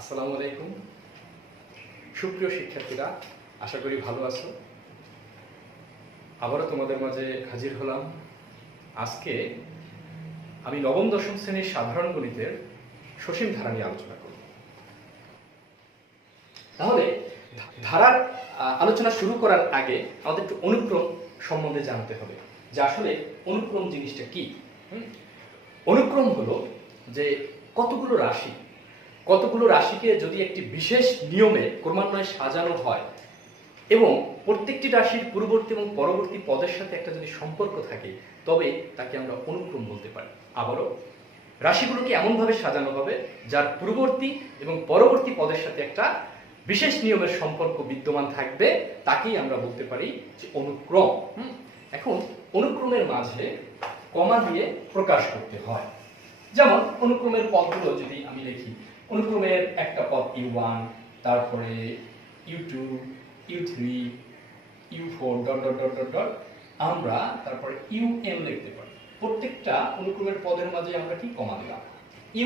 আসসালামু আলাইকুম সুপ্রিয় শিক্ষার্থীরা, আশা করি ভালো আছো। আবারও তোমাদের মাঝে হাজির হলাম। আজকে আমি নবম দশম শ্রেণীর সাধারণ গণিতের সসীম ধারা নিয়ে আলোচনা করব। তাহলে ধারার আলোচনা শুরু করার আগে আমাদের একটু অনুক্রম সম্বন্ধে জানতে হবে যে আসলে অনুক্রম জিনিসটা কি। অনুক্রম হলো যে কতগুলো রাশিকে যদি একটি বিশেষ নিয়মে ক্রমান্বয়ে সাজানো হয় এবং প্রত্যেকটি রাশির পূর্ববর্তী এবং পরবর্তী পদের সাথে একটা যদি সম্পর্ক থাকে, তবে তাকে আমরা অনুক্রম বলতে পারি। আবারও রাশিগুলোকে এমনভাবে সাজানো হবে যার পূর্ববর্তী এবং পরবর্তী পদের সাথে একটা বিশেষ নিয়মের সম্পর্ক বিদ্যমান থাকবে, তাকেই আমরা বলতে পারি যে অনুক্রম। এখন অনুক্রমের মাঝে কমা দিয়ে প্রকাশ করতে হয়। যেমন অনুক্রমের পদগুলো যদি আমি লিখি, অনুক্রমের একটা পদ U1, তারপরে U2, U3, U4 dot dot dot dot dot আমরা তারপরে UN লিখতে পারি। প্রত্যেকটা অনুক্রমের পদের মাঝে আমরা কি কমা দিলাম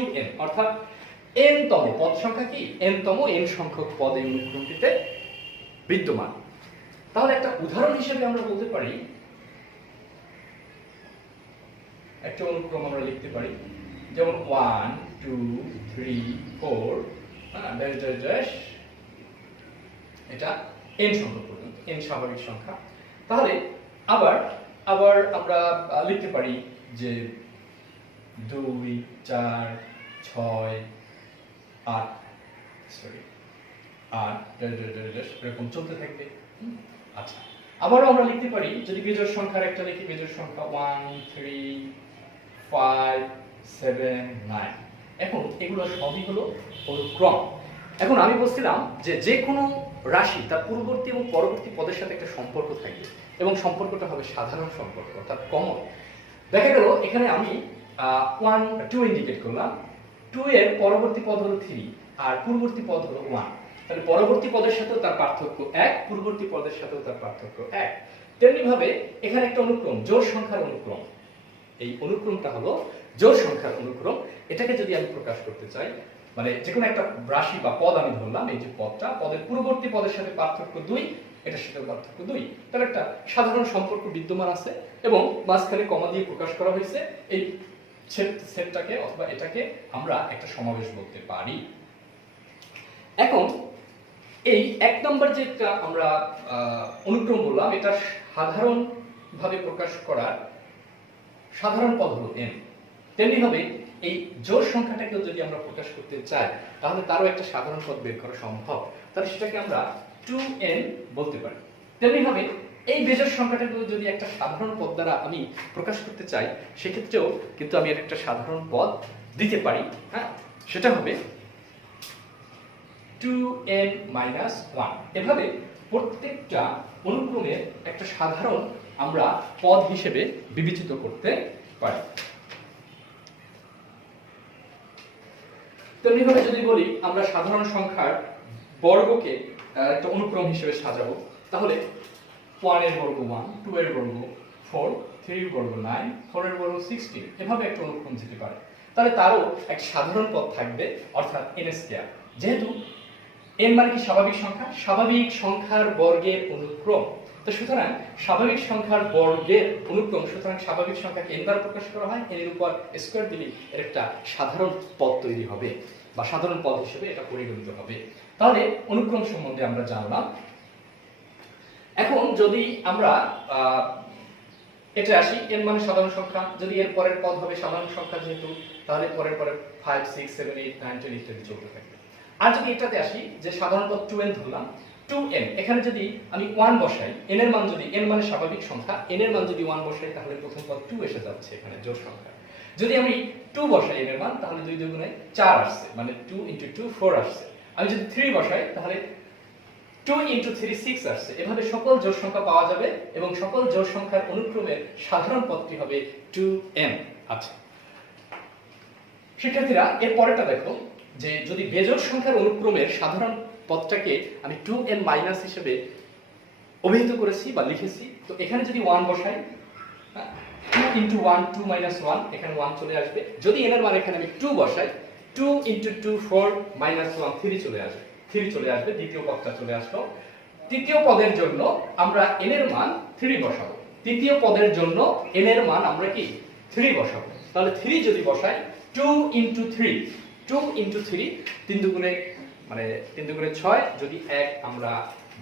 UN, অর্থাৎ n তম পদ সংখ্যা কি n তম n সংখ্যক পদ এই অনুক্রমটিতে বিদ্যমান। তাহলে একটা উদাহরণ হিসেবে আমরা বলতে পারি, একটা অনুক্রম আমরা লিখতে পারি যেমন 1 2 3 4 ড্যাশ ড্যাশ ড্যাশ, এটা n সংখ্যা পর্যন্ত, n স্বাভাবিক সংখ্যা। তাহলে আবার আমরা লিখতে পারি যে 2 4 6 8 ড্যাশ ড্যাশ ড্যাশ ড্যাশ এরকম চলতে থাকবে। আচ্ছা, আবারও আমরা লিখতে পারি যদি বিজোড় সংখ্যার একটা লিখি, বিজোড় সংখ্যা 1 3 5 7 9। এখন এগুলো সবই হলো অনুক্রম। এখন আমি বলছিলাম যে কোনো রাশি তার পূর্ববর্তী এবং পরবর্তী পদের সাথে একটা সম্পর্ক থাকবে এবং সম্পর্কটা হবে সাধারণ সম্পর্ক, অর্থাৎ কমন। দেখা গেল এখানে আমি 1 2 ইন্ডিকেট করলাম, 2 এর পরবর্তী পদ হলো 3 আর পূর্ববর্তী পদ হলো 1। তাহলে পরবর্তী পদের সাথেও তার পার্থক্য 1, পূর্ববর্তী পদের সাথেও তার পার্থক্য 1। তেমনি ভাবে এখানে একটা অনুক্রম, জোড় সংখ্যার অনুক্রম। এই অনুক্রমটা হলো জোড় সংখ্যার অনুক্রম। এটাকে যদি আমি প্রকাশ করতে চাই, মানে যে কোনো একটা রাশি বা পদ আমি ধরলাম, এই যে পদটা, পদের পূর্ববর্তী পদের সাথে পার্থক্য 2, এটার সাথে পার্থক্য 2, তার একটা সাধারণ সম্পর্ক বিদ্যমান আছে এবং মাঝখানে কমা দিয়ে প্রকাশ করা হয়েছে। এই সেটটাকে অথবা এটাকে আমরা একটা সমাবেশ বলতে পারি। এখন এই এক নম্বর যেটা আমরা অনুক্রম বললাম, এটা সাধারণ ভাবে প্রকাশ করার সাধারণ পদ হলো n। তেমনি ভাবে এই জোড় সংখ্যাটাকেও যদি আমরা প্রকাশ করতে চাই, তাহলে তারও একটা সাধারণ পদ বের করা সম্ভব, তাহলে সেটাকে আমরা 2n বলতে পারি। তেমনি ভাবে এই বেজোড় সংখ্যাটাকেও যদি একটা সাধারণ পদ দ্বারা আমি প্রকাশ করতে চাই, সেক্ষেত্রেও কিন্তু আমি একটা সাধারণ পদ দিতে পারি। হ্যাঁ, সেটা হবে 2n - 1। এভাবে প্রত্যেকটা অনুক্রমের একটা সাধারণ আমরা পদ হিসেবে বিবেচিত করতে পারি। তেমনিভাবে যদি বলি আমরা সাধারণ সংখ্যার বর্গকে একটা অনুক্রম হিসেবে সাজাবো, তাহলে 1 এর বর্গ 1, 2 এর বর্গ 4, 3 এর বর্গ 9, 4 এর বর্গ 16, এভাবে একটা অনুক্রম যেতে পারে। তাহলে তারও এক সাধারণ পদ থাকবে, অর্থাৎ n²। যেহেতু n মানে কি স্বাভাবিক সংখ্যা, স্বাভাবিক সংখ্যার বর্গের অনুক্রম, তো সুতরাং স্বাভাবিক সংখ্যার বর্গের অনুক্রম, সুতরাং স্বাভাবিক সংখ্যাকে n দ্বারা প্রকাশ করা হয়, n এর উপর স্কয়ার দিলে এর একটা সাধারণ পদ তৈরি হবে বা সাধারণ পদ হিসেবে এটা পরিগণিত হবে। তাহলে অনুক্রম সম্বন্ধে আমরা জানলাম। এখন যদি আমরা এটা আসি, n মানে সাধারণ সংখ্যা, যদি এর পরের পদ হবে সাধারণ সংখ্যা যেহেতু, তাহলে পরের 5 6 7 8 9 10 ইত্যাদি চলতে থাকবে। আর যদি এটাতে আসি যে সাধারণ পদ 2n ধরলাম, 2n, এখানে যদি আমি 1 বসাই, n এর মান যদি, n মানে স্বাভাবিক সংখ্যা, n এর মান যদি 1 বসাই, তাহলে প্রথম পদ 2 এসে যাচ্ছে এখানে জোড় সংখ্যা। যদি আমি 2 বসাই n এর মান, তাহলে 2 দুগুণে 4 আসছে, মানে 2 × 2 4 আসছে। আমি যদি 3 বসাই, তাহলে 2 × 3 6 আসছে। এভাবে সকল জোড় সংখ্যা পাওয়া যাবে এবং সকল জোড় সংখ্যার অনুক্রমের সাধারণ পদটি হবে 2n। আচ্ছা শিক্ষার্থীরা, এর পরেরটা দেখো যে যদি বেজোড় সংখ্যার অনুক্রমের সাধারণ পদটাকে আমি 2n মাইনাস হিসেবে অভিহিত করেছি বা লিখেছি, তো এখানে যদি 1 বসাই, 2 × 1 2 - 1, এখানে 1 চলে আসবে। যদি n এর মান এখানে আমি 2 বসাই, 2 ইন্টু 2 4 মাইনাস 1 3 চলে আসবে, 3 চলে আসবে, দ্বিতীয় পদটা চলে আসলো। তৃতীয় পদের জন্য আমরা n এর মান 3 বসাবো, তৃতীয় পদের জন্য n এর মান আমরা কি 3 বসাবো। তাহলে 3 যদি বসাই 2 ইন্টু 3, 2 ইন্টু 3 3 দুগুণে মানে 3 দুগুণে 6, যদি 1 আমরা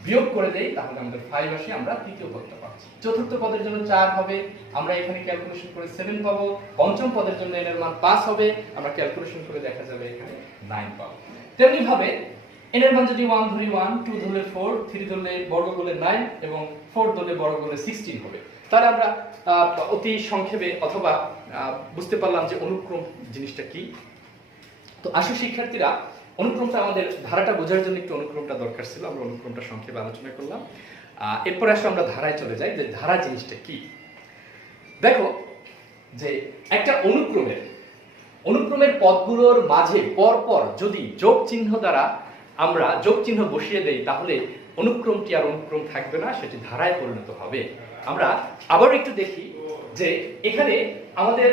বিয়োগ করে দেই তাহলে আমাদের 5 আসে, আমরা তৃতীয় পদটা পাচ্ছি। চতুর্থ পদের জন্য 4 হবে, আমরা এখানে ক্যালকুলেশন করে 7 পাবো। পঞ্চম পদের জন্য n এর মান 5 হবে, আমরা ক্যালকুলেশন করে দেখা যাবে এখানে 9 পাবো। তেমনি ভাবে n এর মান যদি 1 ধরি 1, 2 ধরলে 4, 3 ধরলে বর্গ করলে 9 এবং 4 ধরলে বর্গ করলে 16 হবে। তাহলে আমরা অতি সংক্ষেপে অথবা বুঝতে পারলাম যে অনুক্রম জিনিসটা কি। তো আসলে শিক্ষার্থীরা, অনুক্রমটা আমাদের ধারাটা বোঝার জন্য একটু অনুক্রমটা দরকার ছিল, আমরা অনুক্রমটা সংক্ষেপে আলোচনা করলাম। এরপর আসলে আমরা ধারায় চলে যাই যে ধারা জিনিসটা কি। দেখো যে একটা অনুক্রমের পদগুলোর মাঝে পরপর যদি যোগ চিহ্ন দ্বারা আমরা যোগ চিহ্ন বসিয়ে দেই তাহলে অনুক্রমটি আর অনুক্রম থাকবে না, সেটি ধারায় পরিণত হবে। আমরা আবার একটু দেখি যে এখানে আমাদের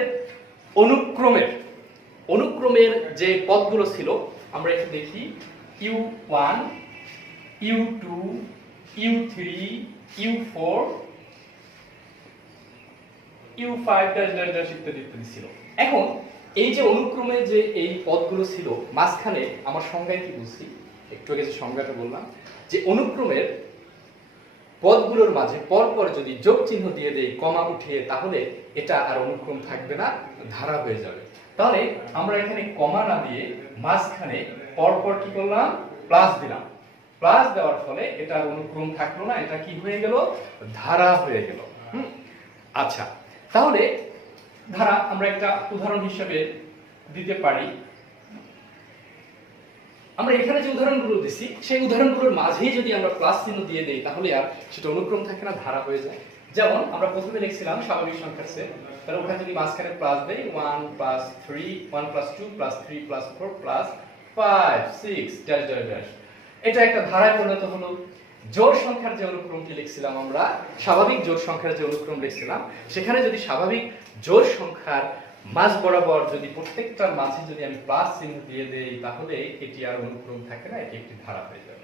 অনুক্রমের যে পদগুলো ছিল আমরা একটু দেখি, u1, u2, u3, u4, u5 ইত্যাদি ইত্যাদি ছিল। এখন এই যে অনুক্রমে যে এই পদগুলো ছিল মাঝখানে আমার সংজ্ঞায় কি বলছি, একটু আগে যে সংজ্ঞাটা বললাম যে অনুক্রমের পদগুলোর মাঝে পরপর যদি যোগ চিহ্ন দিয়ে দেই কমা উঠিয়ে, তাহলে এটা আর অনুক্রম থাকবে না, ধারা হয়ে যাবে। তাহলে আমরা এখানে কমা না দিয়ে মাঝখানে পরপর কি করলাম, প্লাস দিলাম। প্লাস দেওয়ার ফলে এটা আর অনুক্রম থাকলো না, এটা কি হয়ে গেল, ধারা হয়ে গেল। আচ্ছা, তাহলে ধারা আমরা একটা উদাহরণ হিসেবে দিতে পারি। আমরা এখানে যে উদাহরণগুলো দিছি সেই উদাহরণগুলোর মাঝেই যদি আমরা প্লাস চিহ্ন দিয়ে দেই তাহলে আর সেটা অনুক্রম থাকে না, ধারা হয়ে যায়। যেমন আমরা প্রথমে লিখছিলাম স্বাভাবিক সংখ্যার সেট, তাহলে ওখানে যদি মাঝখানে প্লাস দেই 1 plus 3, 1 plus 2 plus 3 plus 4 plus 5 6 dash dash dash, এটা একটা ধারায় পরিণত হলো। জোড় সংখ্যার যে অনুক্রমটি লিখছিলাম আমরা, স্বাভাবিক জোড় সংখ্যার যে অনুক্রম লিখছিলাম, সেখানে যদি স্বাভাবিক জোড় সংখ্যার মাঝ বরাবর যদি প্রত্যেকটার মাঝে যদি আমি প্লাস চিহ্ন দিয়ে দেই তাহলে এটি আর অনুক্রম থাকে না, এটি একটি ধারা হয়ে যাবে।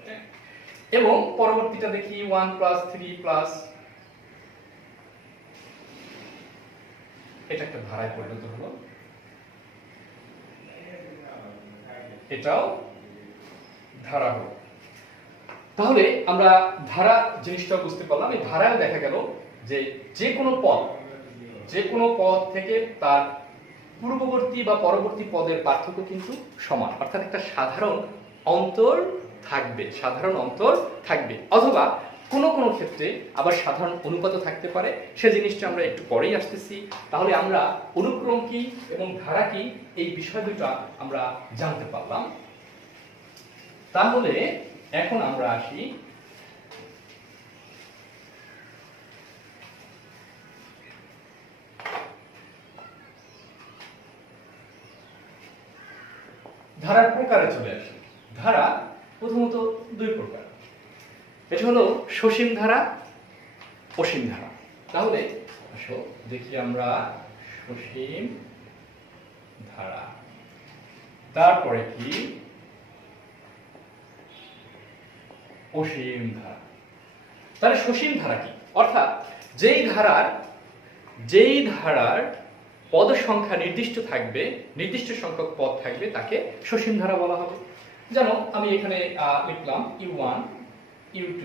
এবং পরবর্তীটা দেখি 1 প্লাস 3 প্লাস, এটা একটা ধারায় পরিণত হলো, এটাও ধারা হলো। তাহলে আমরা ধারা জিনিসটা বুঝতে পারলাম। এই ধারায় দেখা গেল যে যে কোনো পদ থেকে তার পূর্ববর্তী বা পরবর্তী পদের পার্থক্য কিন্তু সমান, অর্থাৎ একটা সাধারণ অন্তর থাকবে, অথবা কোনো ক্ষেত্রে আবার সাধারণ অনুপাতও থাকতে পারে, সে জিনিসটা আমরা একটু পরেই আসতেছি। তাহলে আমরা অনুক্রম কি এবং ধারা কি এই বিষয় দুটো আমরা জানতে পারলাম। তাহলে এখন আমরা আসি ধারার প্রকারে চলে আসি। ধারা প্রথমত দুই প্রকার, এটা হলো সসীম ধারা, অসীম ধারা। তাহলে আসো দেখি আমরা সসীম ধারা, তারপরে কি অসীম ধারা। তাহলে সসীম ধারা কি, অর্থাৎ যেই ধারার পদ সংখ্যা নির্দিষ্ট থাকবে, নির্দিষ্ট সংখ্যক পদ থাকবে, তাকে সসীম ধারা বলা হবে। যেন আমি এখানে লিখলাম u1, u2,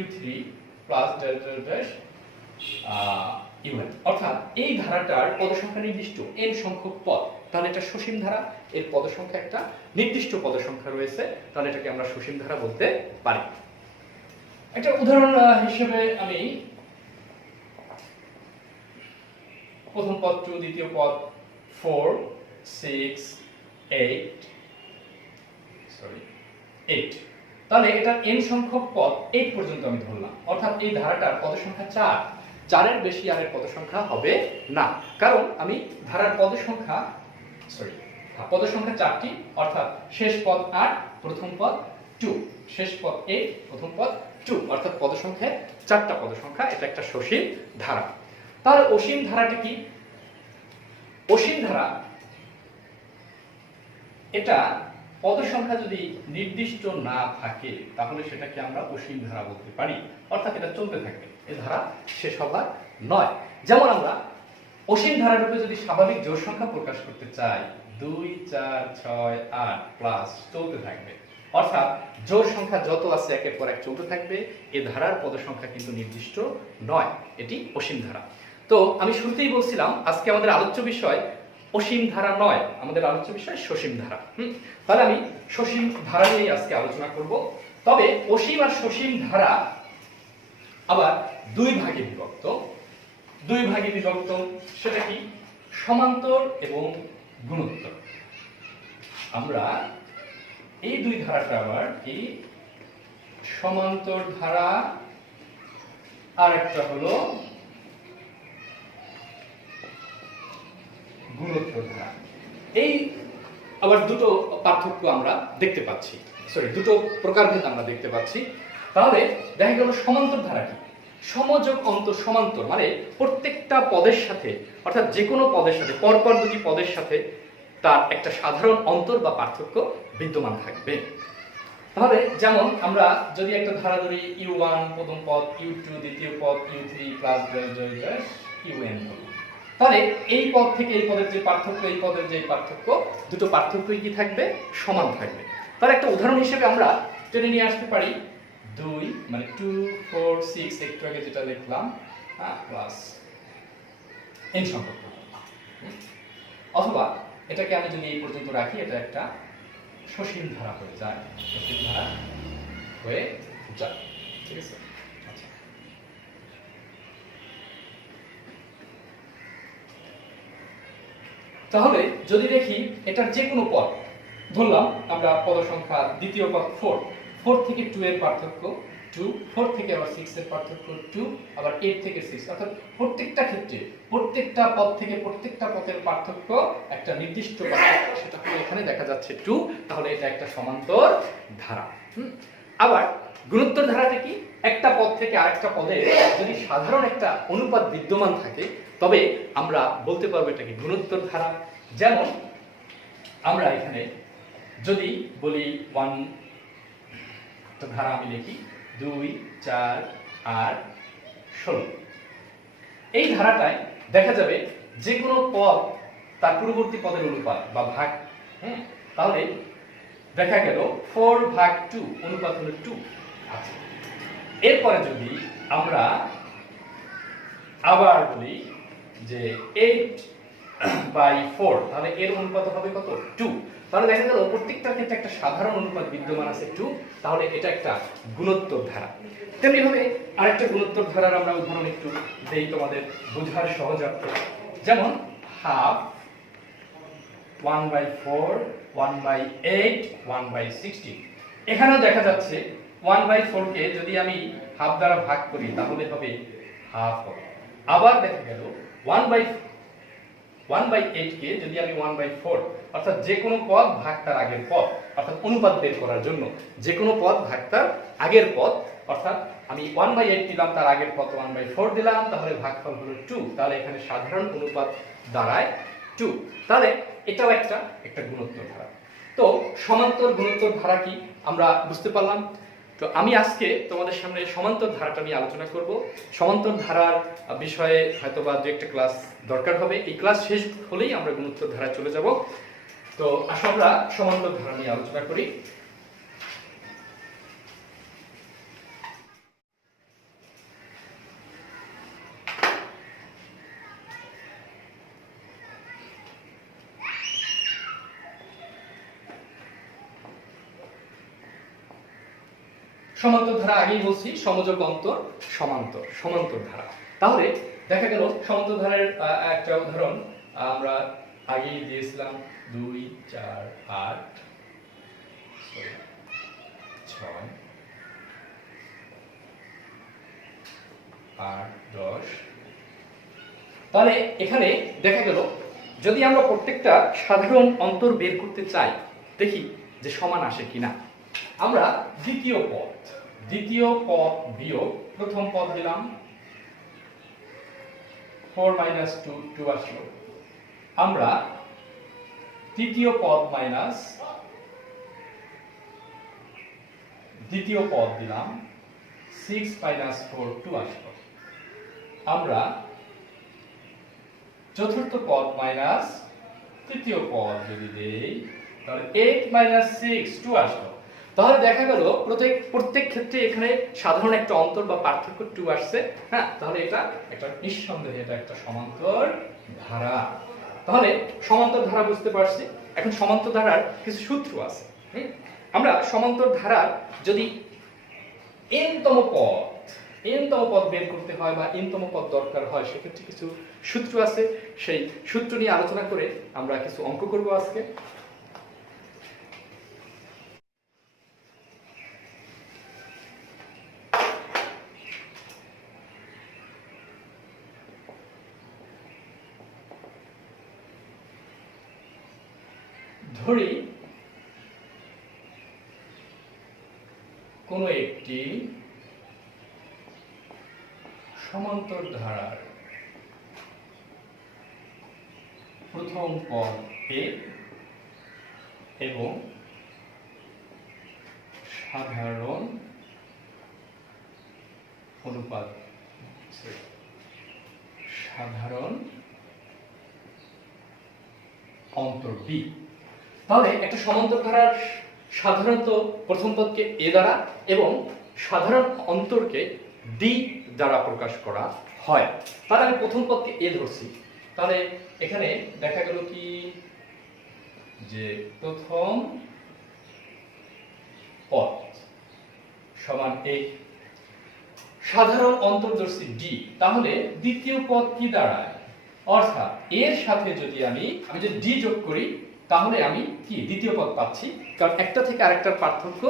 u3 plus un, অর্থাৎ এই ধারাটার পদ সংখ্যা নির্দিষ্ট n সংখ্যক পদ, তাহলে এটা সসীম ধারা। এর পদ সংখ্যা একটা নির্দিষ্ট পদ সংখ্যা রয়েছে, তাহলে এটাকে আমরা সসীম ধারা বলতে পারি। একটা উদাহরণ হিসেবে আমি প্রথম পদ 2, দ্বিতীয় পদ 4, 6, 8, তাহলে এটা n সংখ্যক পদ 8 পর্যন্ত আমি ধরলাম, অর্থাৎ এই ধারাটার পদ সংখ্যা 4 এর বেশি আর এর পদ সংখ্যা হবে না, কারণ আমি ধারার পদ সংখ্যা 4টি, অর্থাৎ শেষ পদ 8, প্রথম পদ 2, শেষ পদ 8, প্রথম পদ 2, অর্থাৎ পদ সংখ্যা 4টা পদ সংখ্যা, এটা একটা সসীম ধারা। তাহলে অসীম ধারাটা কি? অসীম ধারা এটা পদ সংখ্যা যদি নির্দিষ্ট না থাকে তাহলে সেটাকে আমরা অসীম ধারা বলতে পারি, অর্থাৎ এটা চলতে থাকবে, এই ধারা শেষ হবার নয়। যেমন আমরা অসীম ধারারূপে যদি স্বাভাবিক জোড় সংখ্যা প্রকাশ করতে চাই 2 4 6 8 প্লাস চলতে থাকবে, অর্থাৎ জোড় সংখ্যা যত আছে একের পর এক চলতে থাকবে, এই ধারার পদ সংখ্যা কিন্তু নির্দিষ্ট নয়, এটি অসীম ধারা। তো আমি শুরুতেই বলছিলাম আজকে আমাদের আলোচ্য বিষয় অসীম ধারা নয়, আমাদের আলোচ্য বিষয় সসীম ধারা। তাহলে আমি সসীম ধারা নিয়ে আজকে আলোচনা করব। তবে অসীম আর সসীম ধারা আবার দুই ভাগে বিভক্ত। সেটা কি? সমান্তর এবং গুণোত্তর। আমরা এই দুই ধারাটা আবার কি সমান্তর ধারা, আর একটা হলো গুণোত্তর ধারা। এই আবার দুটো পার্থক্য আমরা দেখতে পাচ্ছি, দুটো প্রকারভেদ আমরা দেখতে পাচ্ছি। তাহলে দেখা গেল সমান্তর ধারা কি? সমযোগ অন্তর সমান্তর মানে প্রত্যেকটা পদের সাথে, অর্থাৎ যে কোনো পদের সাথে পরপর দুটি পদের সাথে তার একটা সাধারণ অন্তর বা পার্থক্য বিদ্যমান থাকবে। তাহলে যেমন আমরা যদি একটা ধারা ধরি u1 প্রথম পদ, u2 দ্বিতীয় পদ, u3 প্লাস un হলো, তাহলে এই পদ থেকে এই পদের যে পার্থক্য, এই পদের যে পার্থক্য, দুটো পার্থক্যই কি থাকবে? সমান থাকবে। তার একটা উদাহরণ হিসেবে আমরা টেনে নিয়ে আসতে পারি 2 মানে 2 4 6 একটু আগে যেটা লিখলাম প্লাস n সম্পর্ক, অথবা এটাকে আমি যদি এই পর্যন্ত রাখি, এটা একটা সসীম ধারা হয়ে যায়, সসীম ধারা হয়ে যায়। ঠিক আছে, আচ্ছা। তাহলে যদি দেখি এটার যে কোনো পদ, ধরলাম আমরা পদ সংখ্যা দ্বিতীয় পদ 4 থেকে 2 এর পার্থক্য 2, 4 থেকে আবার 6 এর পার্থক্য 2, আবার 8 থেকে 6, অর্থাৎ প্রত্যেকটা ক্ষেত্রে প্রত্যেকটা পদ থেকে প্রত্যেকটা পদের পার্থক্য একটা নির্দিষ্ট পার্থক্য, সেটা হলো এখানে দেখা যাচ্ছে 2, তাহলে এটা একটা সমান্তর ধারা। আবার গুণোত্তর ধারাটা কি? একটা পদ থেকে আরেকটা পদে যদি সাধারণ একটা অনুপাত বিদ্যমান থাকে তবে আমরা বলতে পারবো এটা কি গুণোত্তর ধারা। যেমন আমরা এখানে যদি বলি 1 ধারা আমি লিখি 2 4 8 16, এই ধারাটায় দেখা যাবে যে কোনো পদ তার পূর্ববর্তী পদের অনুপাত বা ভাগ, তাহলে দেখা গেল 4/2 অনুপাত হলো 2। আচ্ছা, এরপরে যদি আমরা আবার বলি যে 8/4, তাহলে এর অনুপাত হবে কত? 2। তাহলে দেখা গেল প্রত্যেকটার ক্ষেত্রে একটা সাধারণ অনুপাত বিদ্যমান আছে 2, তাহলে এটা একটা গুণোত্তর ধারা। তেমনি ভাবে আরেকটা গুণোত্তর ধারার আমরা উদাহরণ একটু দেই তোমাদের বোঝার সহজার্থে। যেমন হাফ, 1/4, 1/8, 1/16। এখানেও দেখা যাচ্ছে 1/4 কে যদি আমি হাফ দ্বারা ভাগ করি তাহলে হবে হাফ হবে। আবার দেখা গেল 1/8 কে যদি আমি 1/4, অর্থাৎ যে কোনো পদ ভাগ তার আগের পদ, অর্থাৎ অনুপাত বের করার জন্য যে কোনো পদ ভাগ তার আগের পদ, অর্থাৎ আমি 1/8 দিলাম, তার আগের পদ 1/4 দিলাম, তাহলে ভাগফল হলো 2, তাহলে এখানে সাধারণ অনুপাত দাঁড়ায় 2। তাহলে এটাও একটা গুণোত্তর ধারা। তো সমান্তর গুণোত্তর ধারা কি আমরা বুঝতে পারলাম। তো আমি আজকে তোমাদের সামনে সমান্তর ধারাটা নিয়ে আলোচনা করব। সমান্তর ধারার বিষয়ে হয়তোবা দু একটা ক্লাস দরকার হবে, এই ক্লাস শেষ হলেই আমরা গুণোত্তর ধারায় চলে যাব। তো আসলে আমরা সমান্তর ধারা নিয়ে আলোচনা করি। সমান্তর ধারা আগেই বলছি, সমযোগ অন্তর সমান্তর ধারা। তাহলে দেখা গেল সমান্তর ধারার একটা উদাহরণ আমরা আগেই দিয়েছিলাম 2 4 8 6 8 10। তাহলে এখানে দেখা গেল যদি আমরা প্রত্যেকটা সাধারণ অন্তর বের করতে চাই, দেখি যে সমান আসে কিনা। আমরা দ্বিতীয় পদ বিয়োগ প্রথম পদ দিলাম 4 - 2 আসলো। আমরা তৃতীয় পদ মাইনাস দ্বিতীয় পদ দিলাম 6 মাইনাস 4 2 আসলো। আমরা চতুর্থ পদ মাইনাস তৃতীয় পদ যদি দেই তাহলে 8 মাইনাস 6 2 আসলো। তাহলে দেখা গেল প্রত্যেক ক্ষেত্রে এখানে সাধারণ একটা অন্তর বা পার্থক্য 2 আসছে। হ্যাঁ, তাহলে এটা একটা নিঃসন্দেহে এটা একটা সমান্তর ধারা। তাহলে সমান্তর ধারা বুঝতে পারছি। এখন সমান্তর ধারার কিছু সূত্র আছে। আমরা সমান্তর ধারার যদি n তম পদ বের করতে হয় বা n তম পদ দরকার হয় সেক্ষেত্রে কিছু সূত্র আছে। সেই সূত্র নিয়ে আলোচনা করে আমরা কিছু অঙ্ক করব আজকে। ধরি কোন একটি সমান্তর ধারার প্রথম পদ a এবং সাধারণ অনুপাত সাধারণ অন্তর b। তাহলে একটা সমান্তর ধারার সাধারণত প্রথম পদকে a দ্বারা এবং সাধারণ অন্তরকে d দ্বারা প্রকাশ করা হয়। তাহলে আমি প্রথম পদকে a ধরছি। তাহলে এখানে দেখা গেল কি যে প্রথম পদ সমান a, সাধারণ অন্তর ধরছি d। তাহলে দ্বিতীয় পদ কি দাঁড়ায়? অর্থাৎ এর সাথে যদি আমি যদি d যোগ করি তাহলে আমি কি দ্বিতীয় পদ পাচ্ছি, কারণ একটা থেকে আরেকটার পার্থক্য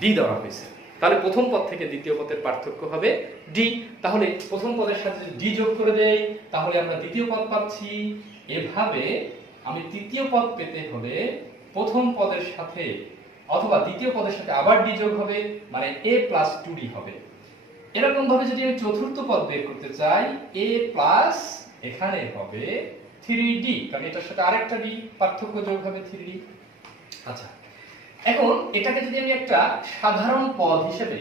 d দেওয়া হয়েছে। তাহলে প্রথম পদ থেকে দ্বিতীয় পদের পার্থক্য হবে d। তাহলে প্রথম পদের সাথে যদি d যোগ করে দেই তাহলে আমরা দ্বিতীয় পদ পাচ্ছি। এভাবে আমি তৃতীয় পদ পেতে হলে প্রথম পদের সাথে অথবা দ্বিতীয় পদের সাথে আবার d যোগ হবে, মানে a প্লাস 2d হবে। এরকম ভাবে যদি আমি চতুর্থ পদ বের করতে চাই a প্লাস এখানে হবে 3d, কারণ এটার সাথে আরেকটা d পার্থক্য যোগ হবে 3d। আচ্ছা, এখন এটাকে যদি আমি একটা সাধারণ পদ হিসেবে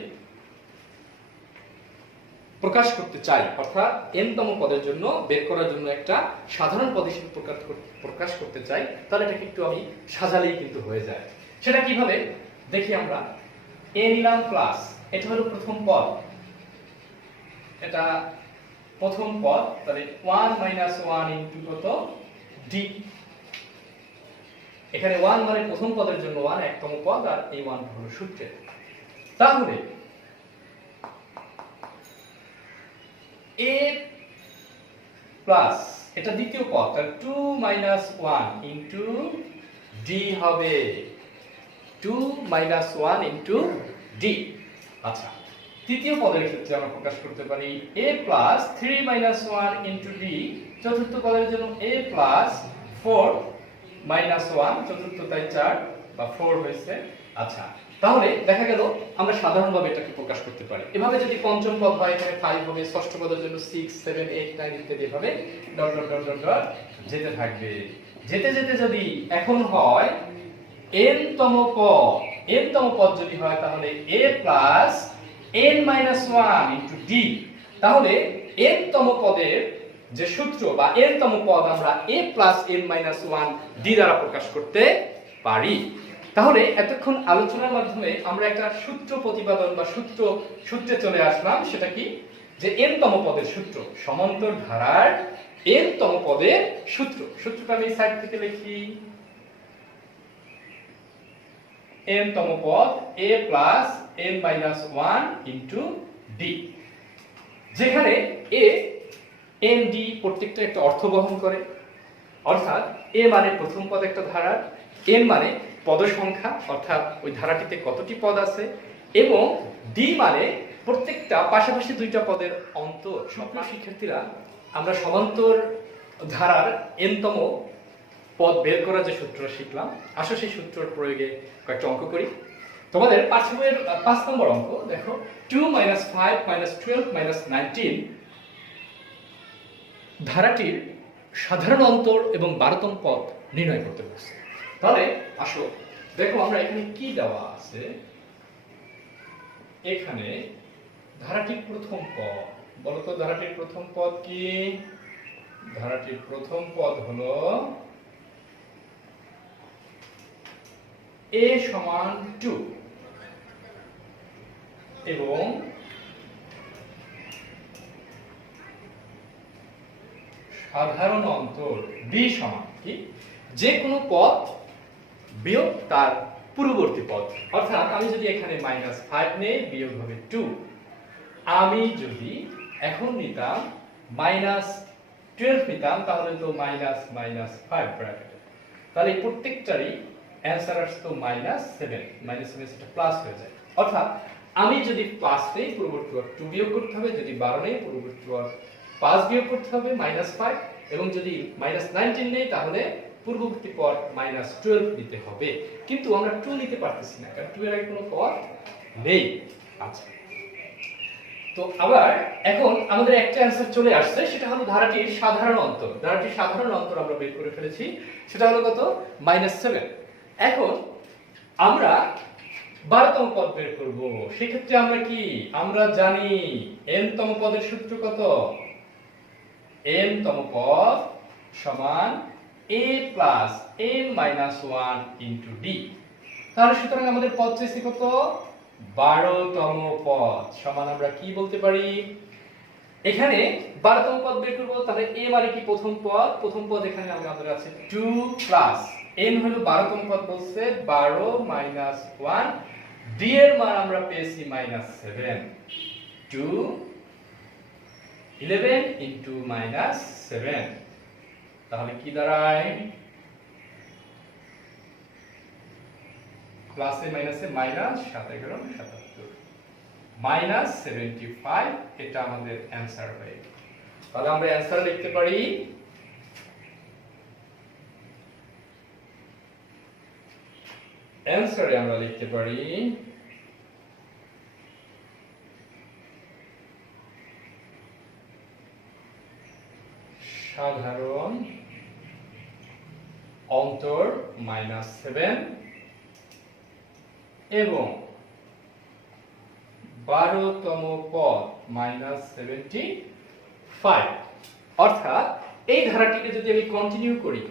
প্রকাশ করতে চাই, অর্থাৎ n তম পদের জন্য বের করার জন্য একটা সাধারণ পদ হিসেবে প্রকাশ করতে চাই, তাহলে এটাকে একটু আমি সাজালেই কিন্তু হয়ে যায়। সেটা কিভাবে দেখি আমরা। a নিলাম প্লাস, এটা হলো প্রথম পদ, এটা প্রথম পদ, তাহলে 1 মাইনাস 1 ইনটু কত d। এখানে 1 মানে প্রথম পদের জন্য 1 একতম পদ, আর এই 1 হলো সূত্রের। তাহলে a প্লাস এটা দ্বিতীয় পদ, তাহলে 2 মাইনাস 1 ইনটু d হবে 2 মাইনাস 1 ইনটু d। আচ্ছা, তৃতীয় পদের ক্ষেত্রে আমরা প্রকাশ করতে পারি a plus 3 minus 1 into d। চতুর্থ পদের জন্য a প্লাস 4 মাইনাস 1, চতুর্থ তাই 4 বা 4 হয়েছে। আচ্ছা, তাহলে দেখা গেল আমরা সাধারণভাবে এটাকে প্রকাশ করতে পারি। এভাবে যদি পঞ্চম পদ হয় এখানে 5 হবে, ষষ্ঠ পদের জন্য 6 7 8 9 ইত্যাদি এভাবে dot dot dot dot dot যেতে থাকবে। যেতে যেতে যদি এখন হয় n তম পদ যদি হয় তাহলে a plus n minus 1 into d। তাহলে n তম পদের যে সূত্র বা n তম পদ আমরা a plus n minus 1 d দ্বারা প্রকাশ করতে পারি। তাহলে এতক্ষণ আলোচনার মাধ্যমে আমরা একটা সূত্র প্রতিপাদন বা সূত্রে চলে আসলাম। সেটা কি? যে n তম পদের সূত্র, সমান্তর ধারার n তম পদের সূত্রটা আমি সাইড থেকে লিখি। n তম পদ a plus n minus 1 into d, যেখানে a n d প্রত্যেকটা একটা অর্থ বহন করে। অর্থাৎ a মানে প্রথম পদ একটা ধারার, n মানে পদ সংখ্যা অর্থাৎ ওই ধারাটিতে কতটি পদ আছে, এবং d মানে প্রত্যেকটা পাশাপাশি দুইটা পদের অন্তর। সুপ্রিয় শিক্ষার্থীরা, আমরা সমান্তর ধারার n তম পদ বের করার যে সূত্র শিখলাম, আসলে সেই সূত্রের প্রয়োগে কয়েকটা অঙ্ক করি। তোমাদের পাঠ্য বইয়ের 5 নম্বর অঙ্ক দেখো, 2 মাইনাস 5 মাইনাস 12 মাইনাস 19 ধারাটির সাধারণ অন্তর এবং 12তম পদ নির্ণয় করতে বলছে। তাহলে আসো দেখো আমরা এখানে কি দেওয়া আছে। এখানে ধারাটির প্রথম পদ, বলতো ধারাটির প্রথম পদ কি? ধারাটির প্রথম পদ হলো a সমান 2 এবং সাধারণ অন্তর b সমান কি? যে কোনো পদ বিয়োগ তার পূর্ববর্তী পদ। অর্থাৎ আমি যদি এখানে -5 নেই, বিয়োগ হবে 2। আমি যদি এখন নিতাম -12 নিতাম, তাহলে তো -5 ব্র্যাকেটে, তাহলে এই প্রত্যেকটারই অ্যান্সার আসতো -7, -7 সেটা প্লাস হয়ে যায়। অর্থাৎ আমি যদি প্লাস নেই, পূর্ববর্তী পদ 2 বিয়োগ করতে হবে, যদি 12 নেই, পূর্ববর্তী পদ 5 বিয়োগ করতে হবে -5, এবং যদি -19 নেই, তাহলে পূর্ববর্তী পদ -12 নিতে হবে। কিন্তু আমরা 2 নিতে পারতেছি না, কারণ 2 এর আগে কোনো পদ নেই। আচ্ছা, তো আবার এখন আমাদের একটা অ্যান্সার চলে আসছে, সেটা হলো ধারাটির সাধারণ অন্তর। ধারাটির সাধারণ অন্তর আমরা বের করে ফেলেছি, সেটা হলো কত? -7। এখন আমরা 12তম পদ বের করব। সেক্ষেত্রে আমরা কি? আমরা জানি n তম পদের সূত্র কত? n তম পদ সমান a plus n minus 1 into d। তাহলে সুতরাং আমাদের পদ চাইছে কত? 12তম পদ সমান আমরা কি বলতে পারি? এখানে 12তম পদ বের করব, তাহলে a মানে কি? প্রথম পদ। প্রথম পদ এখানে আমাদের আছে 2 প্লাস n হলো 12তম পদ, বলছে 12 মাইনাস 1, d এর মান আমরা পেয়েছি -7। 2 11 ইনটু -7, তাহলে কি দাঁড়ায়? প্লাসে মাইনাসে মাইনাস 7 11 77 -75, এটা আমাদের অ্যান্সার হয়ে গেল। তাহলে আমরা অ্যান্সার লিখতে পারি অ্যান্সারে আমরা লিখতে পারি সাধারণ অন্তর -7 এবং 12তম পদ -75। অর্থাৎ এই ধারাটিকে যদি আমি কন্টিনিউ করি,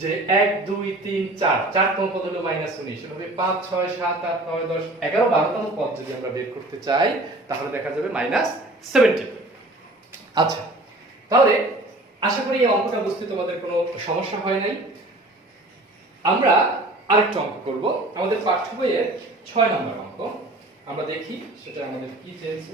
যে 1 2 3 4, 4তম পদ হলো -19, এভাবে 5 6 7 8 9 10 11 12তম পদ যদি আমরা বের করতে চাই, তাহলে দেখা যাবে -70। আচ্ছা, তাহলে আশা করি এই অঙ্কটা বুঝতে তোমাদের কোনো সমস্যা হয় নাই। আমরা আরেকটা অঙ্ক করব, আমাদের পাঠ্য বইয়ের 6 নম্বর অঙ্ক। আমরা দেখি সেটা আমাদের কি চেয়েছে।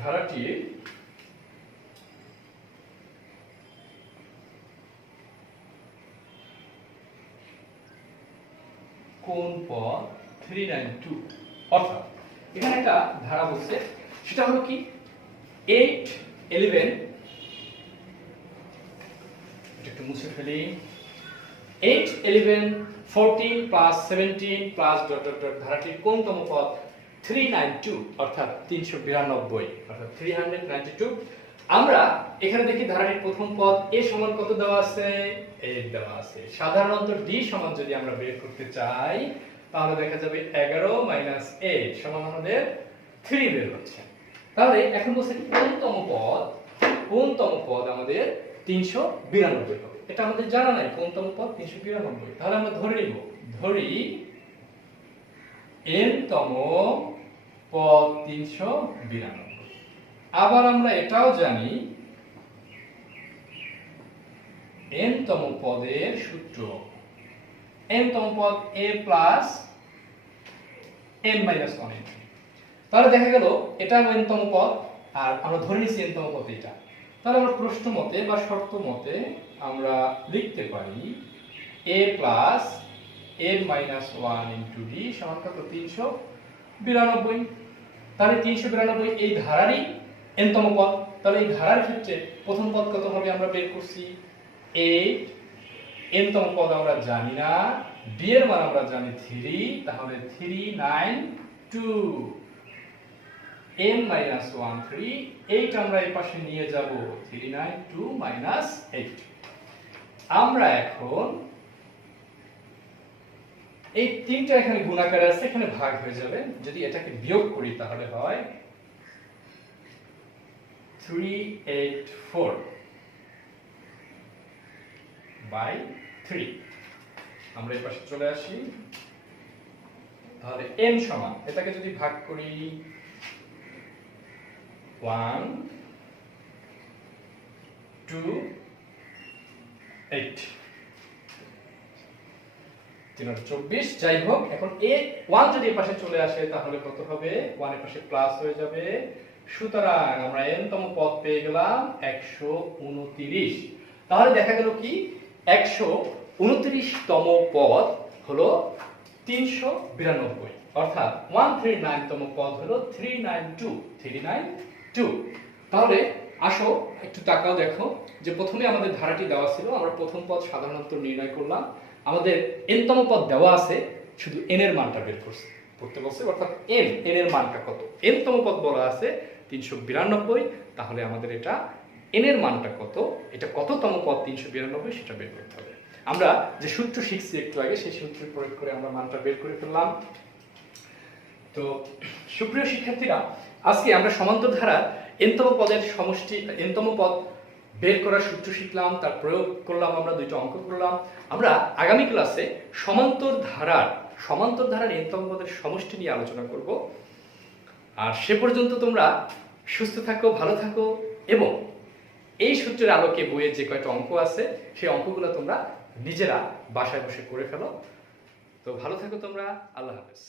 ধারাটি কোন পদ 392। অর্থাৎ এখানে একটা ধারা বলছে, সেটা হলো কি 8 11, একটু মুছে ফেলি, 8 11 14 plus 17 plus dot dot dot, ধারাটির কোনতম পদ 392, অর্থাৎ 392, অর্থাৎ 392। আমরা এখানে দেখি ধারাটির প্রথম পদ a সমান কত দেওয়া আছে? 8 দেওয়া আছে। সাধারণ অন্তর d সমান যদি আমরা বের করতে চাই, তাহলে দেখা যাবে 11 মাইনাস 8 সমান আমাদের 3 বের হচ্ছে। তাহলে এখন বলছে কোনতম পদ আমাদের 392 হবে। এটা আমাদের জানা নাই কোনতম পদ 392। তাহলে আমরা ধরে নিব, ধরি n তম পদ 392। আবার আমরা এটাও জানি n তম পদের সূত্র, n তম পদ a প্লাস n মাইনাস 1। তাহলে দেখা গেল এটা n তম পদ, আর আমরা ধরে নিছি n তম পদ এটা। তাহলে আমরা প্রশ্ন মতে বা শর্ত মতে আমরা লিখতে পারি a plus n minus 1 into d সমান কত? 392। তাহলে 392 এই ধারারই n তম পদ। তাহলে এই ধারার ক্ষেত্রে প্রথম পদ কত হবে আমরা বের করছি 8, n-তম পদ আমরা জানি না, b এর মান আমরা জানি 3, তাহলে 392 n-1 3, 8 আমরা এই পাশে নিয়ে যাব 392 8। আমরা এখন এই তিনটা এখানে গুণাকারে আছে, এখানে ভাগ হয়ে যাবে। যদি এটাকে বিয়োগ করি তাহলে হয় 384 বাই 3। আমরা এই পাশে চলে আসি, তাহলে n সমান এটাকে যদি ভাগ করি 1 2 8 324। যাই হোক, এখন a1 যদি এই পাশে চলে আসে তাহলে কত হবে, 1 এর পাশে প্লাস হয়ে যাবে। সুতরাং আমরা n-তম পদ পেয়ে গেলাম 129। তাহলে দেখা গেল কি 129তম পদ হলো 392, অর্থাৎ 139তম পদ হলো 392। তাহলে আসো একটু তাকাও, দেখো যে প্রথমে আমাদের ধারাটি দেওয়া ছিল, আমরা প্রথম পদ সাধারণত নির্ণয় করলাম। আমাদের n-তম পদ দেওয়া আছে, শুধু n এর মানটা বের করতে বলছে, অর্থাৎ n এর মানটা কত। n-তম পদ বলা আছে 392, তাহলে আমাদের এটা n এর মানটা কত, এটা কততম পদ 392 সেটা বের করতে হবে। আমরা যে সূত্র শিখছি একটু আগে, সেই সূত্র প্রয়োগ করে আমরা মানটা বের করে ফেললাম। তো সুপ্রিয় শিক্ষার্থীরা, আজকে আমরা সমান্তর ধারা n-তম পদের সমষ্টি, n-তম পদ বের করার সূত্র শিখলাম, তার প্রয়োগ করলাম, আমরা দুইটা অঙ্ক করলাম। আমরা আগামী ক্লাসে সমান্তর ধারার n-তম পদের সমষ্টি নিয়ে আলোচনা করব। আর সে পর্যন্ত তোমরা সুস্থ থাকো, ভালো থাকো, এবং এই সূত্রের আলোকে বইয়ের যে কয়টা অঙ্ক আছে সেই অঙ্কগুলো তোমরা নিজেরা বাসায় বসে করে ফেলো। তো ভালো থাকো তোমরা, আল্লাহ হাফেজ।